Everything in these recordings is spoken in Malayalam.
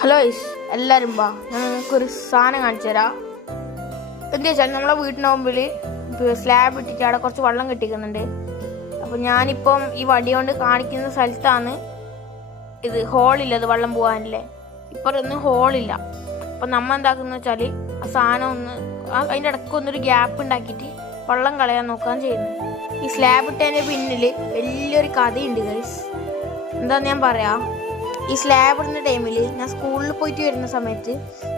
ഹലോ ഗൈസ്, എല്ലാവരും വാ, ഞാൻ നിങ്ങൾക്കൊരു സാധനം കാണിച്ചു തരാം. എന്താ വെച്ചാൽ നമ്മളെ വീടിൻ്റെ മുമ്പിൽ സ്ലാബ് ഇട്ടിട്ട് അവിടെ കുറച്ച് വെള്ളം കെട്ടിക്കുന്നുണ്ട്. അപ്പോൾ ഞാനിപ്പം ഈ വടി കൊണ്ട് കാണിക്കുന്ന സ്ഥലത്താണ് ഇത് ഹോളില്ലത് വെള്ളം പോകാനില്ലേ. ഇപ്പറൊന്നും ഹോളില്ല. അപ്പം നമ്മൾ എന്താക്കുന്ന വെച്ചാൽ ആ സാധനം അതിൻ്റെ ഇടയ്ക്കൊന്നൊരു ഗ്യാപ്പ് ഉണ്ടാക്കിയിട്ട് വെള്ളം കളയാൻ നോക്കാൻ ചെയ്യുന്നു. ഈ സ്ലാബ് ഇട്ടതിൻ്റെ പിന്നിൽ വലിയൊരു കഥയുണ്ട് ഗൈസ്. എന്താന്ന് ഞാൻ പറയാം. ഈ സ്ലാബ് ഇടുന്ന ടൈമിൽ ഞാൻ സ്കൂളിൽ പോയിട്ട് വരുന്ന സമയത്ത്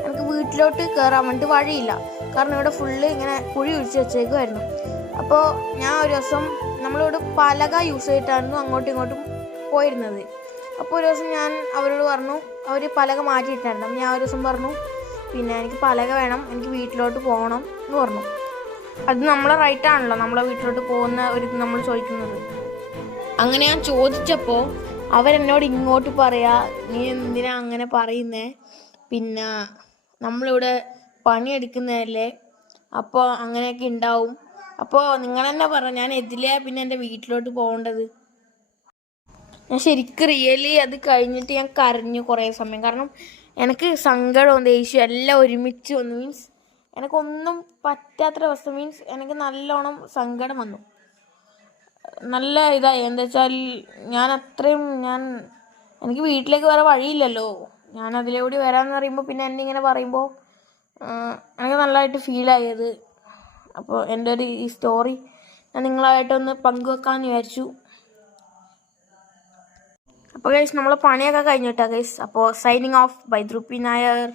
എനിക്ക് വീട്ടിലോട്ട് കയറാൻ വേണ്ടിയിട്ട് വഴിയില്ല. കാരണം ഇവിടെ ഫുള്ള് ഇങ്ങനെ കുഴി ഒഴിച്ച് വെച്ചേക്കുമായിരുന്നു. അപ്പോൾ ഞാൻ ഒരു ദിവസം നമ്മളിവിടെ പലക യൂസ് ചെയ്തിട്ടായിരുന്നു അങ്ങോട്ടും ഇങ്ങോട്ടും പോയിരുന്നത്. അപ്പോൾ ഒരു ദിവസം ഞാൻ അവരോട് പറഞ്ഞു, അവർ പലക മാറ്റിയിട്ടായിരുന്നു. അപ്പം ഞാൻ ഒരു ദിവസം പറഞ്ഞു, പിന്നെ എനിക്ക് പലക വേണം, എനിക്ക് വീട്ടിലോട്ട് പോകണം എന്ന് പറഞ്ഞു. അത് നമ്മളെ റൈറ്റാണല്ലോ, നമ്മളെ വീട്ടിലോട്ട് പോകുന്ന ഒരു നമ്മൾ ചോദിക്കുന്നത്. അങ്ങനെ ഞാൻ ചോദിച്ചപ്പോൾ അവരെന്നോട് ഇങ്ങോട്ട് പറയാ, നീ എന്തിനാ അങ്ങനെ പറയുന്നേ, പിന്നെ നമ്മളിവിടെ പണിയെടുക്കുന്നതല്ലേ, അപ്പോൾ അങ്ങനെയൊക്കെ ഉണ്ടാവും. അപ്പോൾ നിങ്ങൾ തന്നെ പറ, ഞാൻ എതിലേ പിന്നെ എൻ്റെ വീട്ടിലോട്ട് പോകേണ്ടത്. ഞാൻ ശരിക്കും റിയലി അത് കഴിഞ്ഞിട്ട് ഞാൻ കരഞ്ഞു കുറേ സമയം. കാരണം എനിക്ക് സങ്കടവും ദേഷ്യവും എല്ലാം ഒരുമിച്ച് വന്നു. മീൻസ് എനിക്കൊന്നും പറ്റാത്തൊരവസ്ഥ. മീൻസ് എനിക്ക് നല്ലോണം സങ്കടം വന്നു. നല്ല ഇതായി. എന്താ വെച്ചാൽ എനിക്ക് വീട്ടിലേക്ക് വേറെ വഴിയില്ലല്ലോ. ഞാൻ അതിലൂടെ വരാമെന്ന് പറയുമ്പോൾ പിന്നെ എന്നെ ഇങ്ങനെ പറയുമ്പോൾ എനിക്ക് നല്ലതായിട്ട് ഫീലായത്. അപ്പോൾ എൻ്റെ ഈ സ്റ്റോറി ഞാൻ നിങ്ങളായിട്ടൊന്ന് പങ്കുവെക്കാമെന്ന് വിചാരിച്ചു. അപ്പോൾ ഗൈസ്, നമ്മൾ പണിയൊക്കെ കഴിഞ്ഞിട്ടാ ഗൈസ്. അപ്പോൾ സൈനിങ് ഓഫ് ബൈ ധ്രുപ്പി നായർ.